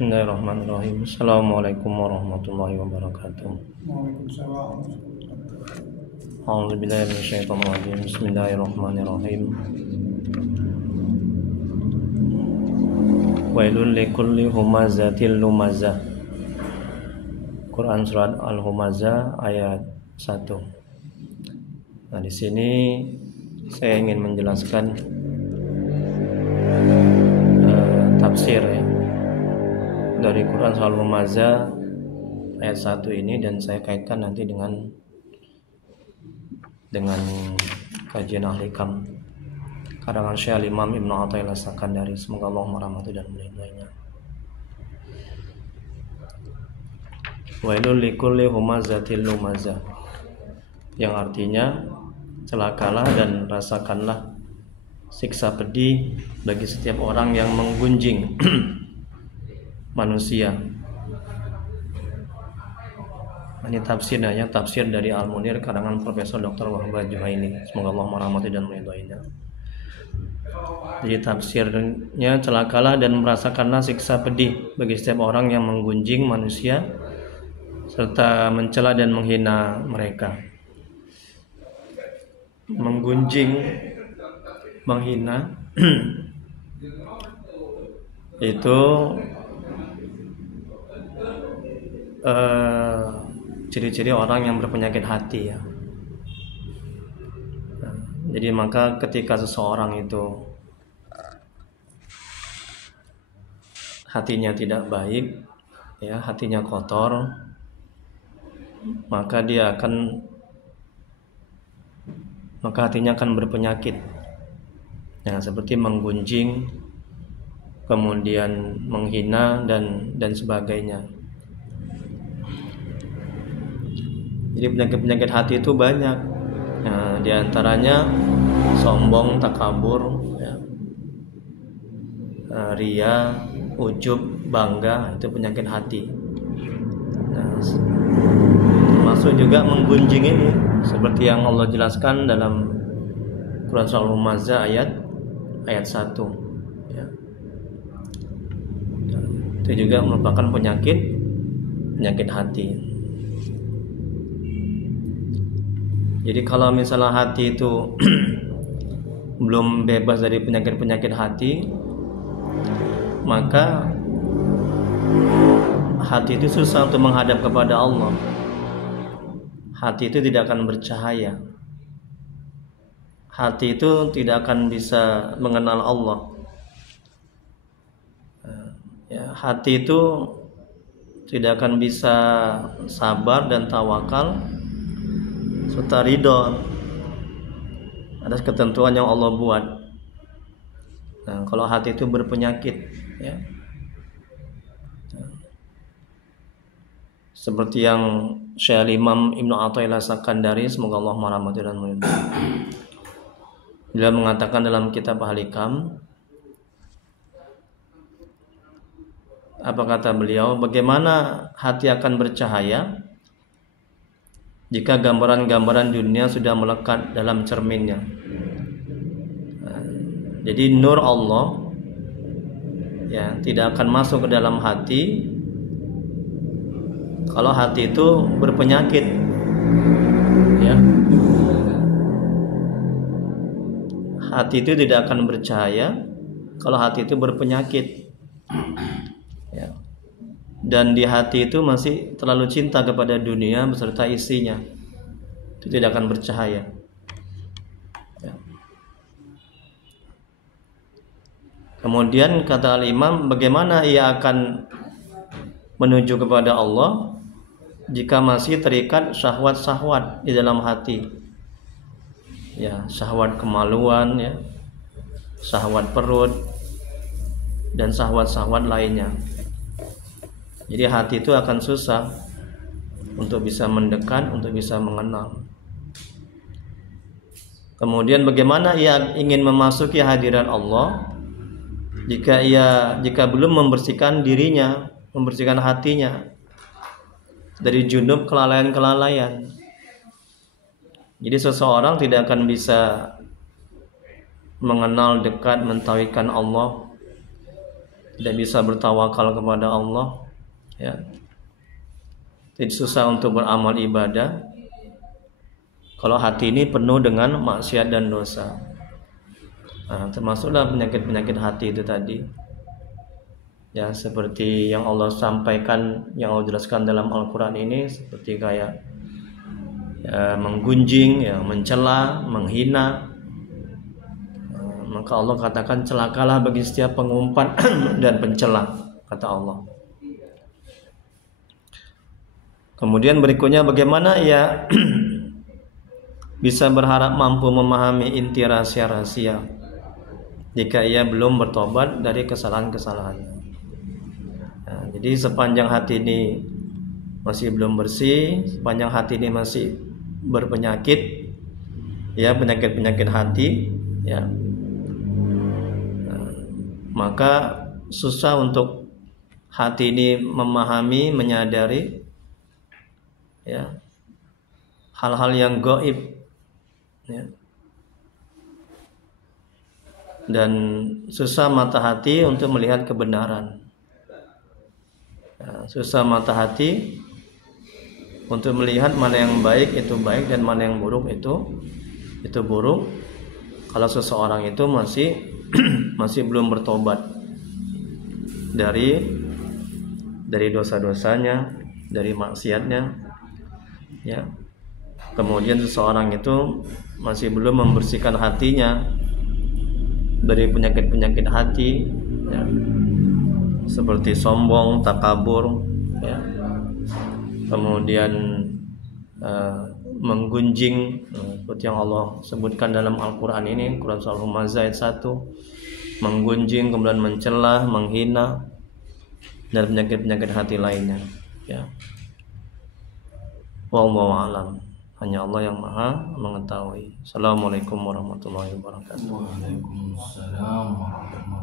Bismillahirrahmanirrahim. Assalamualaikum warahmatullahi wabarakatuh. Waalaikumsalam. A'udzubillahi minasyaitonirrajim. Bismillahirrahmanirrahim. Wailul likulli humazatil lumazah. Quran surat Al-Humazah ayat 1. Nah, di sini saya ingin menjelaskan tafsir ya dari Quran surat Al-Humazah ayat 1 ini, dan saya kaitkan nanti dengan kajian Al-Hikam karangan Syekh Imam Ibnu Athaillah As-Sakandari, semoga Allah merahmati dan meridhoinya. Wailul likulli humazatil lumazah, yang artinya celakalah dan rasakanlah siksa pedih bagi setiap orang yang menggunjing manusia. Ini tafsirnya, tafsir dari Al-Munir karangan Profesor Dr. Wahab Juhaili, semoga Allah merahmati dan meridhoinya. Jadi tafsirnya, celakalah dan merasakanlah siksa pedih bagi setiap orang yang menggunjing manusia serta mencela dan menghina mereka. Menggunjing, menghina itu ciri-ciri orang yang berpenyakit hati ya. Jadi maka ketika seseorang itu hatinya tidak baik ya, hatinya kotor, maka hatinya akan berpenyakit ya, seperti menggunjing, kemudian menghina dan sebagainya. Jadi penyakit-penyakit hati itu banyak. Nah, di antaranya sombong, takabur, ya, ria, ujub, bangga, itu penyakit hati. Nah, termasuk juga menggunjing ini, seperti yang Allah jelaskan dalam Quran Surah Al-Humazah ayat 1. Ya. Itu juga merupakan penyakit hati. Jadi kalau misalnya hati itu belum bebas dari penyakit-penyakit hati, maka hati itu susah untuk menghadap kepada Allah. Hati itu tidak akan bercahaya. Hati itu tidak akan bisa mengenal Allah. Ya, hati itu tidak akan bisa sabar dan tawakal serta ridho atas ketentuan yang Allah buat. Nah, kalau hati itu berpenyakit ya, seperti yang Syekh Imam Ibnu Athaillah As-Sakandari, semoga Allah merahmati dan meridhoinya, beliau mengatakan dalam kitab Al-Hikam, apa kata beliau, bagaimana hati akan bercahaya jika gambaran-gambaran dunia sudah melekat dalam cerminnya. Jadi nur Allah ya tidak akan masuk ke dalam hati kalau hati itu berpenyakit ya. Hati itu tidak akan bercahaya kalau hati itu berpenyakit ya. Dan di hati itu masih terlalu cinta kepada dunia beserta isinya, itu tidak akan bercahaya ya. Kemudian kata Al-Imam, bagaimana ia akan menuju kepada Allah jika masih terikat syahwat-syahwat di dalam hati ya, syahwat kemaluan ya, syahwat perut dan syahwat-syahwat lainnya. Jadi hati itu akan susah untuk bisa mendekat, untuk bisa mengenal. Kemudian bagaimana ia ingin memasuki hadirat Allah jika belum membersihkan dirinya, membersihkan hatinya dari junub kelalaian-kelalaian. Jadi seseorang tidak akan bisa mengenal dekat, mentauhidkan Allah tidak bisa bertawakal kepada Allah, ya. Tidak susah untuk beramal ibadah kalau hati ini penuh dengan maksiat dan dosa. Nah, termasuklah penyakit-penyakit hati itu tadi. Ya, seperti yang Allah sampaikan, yang Allah jelaskan dalam Al-Quran ini, seperti kayak menggunjing, ya, mencela, menghina. Maka Allah katakan celakalah bagi setiap pengumpat dan pencela, kata Allah. Kemudian berikutnya, bagaimana ia bisa berharap mampu memahami inti rahasia-rahasia jika ia belum bertobat dari kesalahan-kesalahannya. Nah, jadi sepanjang hati ini masih belum bersih, sepanjang hati ini masih berpenyakit, ya, penyakit-penyakit hati, ya, maka susah untuk hati ini memahami, menyadari, ya, hal-hal yang gaib, ya. Dan susah mata hati untuk melihat kebenaran, ya, susah mata hati untuk melihat mana yang baik itu baik dan mana yang buruk itu buruk. Kalau seseorang itu masih belum bertobat dari dosa-dosanya, dari maksiatnya, ya. Kemudian seseorang itu masih belum membersihkan hatinya dari penyakit-penyakit hati, ya, seperti sombong, takabur, ya. Kemudian menggunjing, seperti yang Allah sebutkan dalam Al-Quran ini, Quran Surah Al-Humazah ayat 1, menggunjing, kemudian mencela, menghina, dan penyakit-penyakit hati lainnya, ya. Wallahu a'lam. Hanya Allah yang Maha mengetahui. Assalamualaikum warahmatullahi wabarakatuh. Waalaikumsalam warahmatullahi wabarakatuh.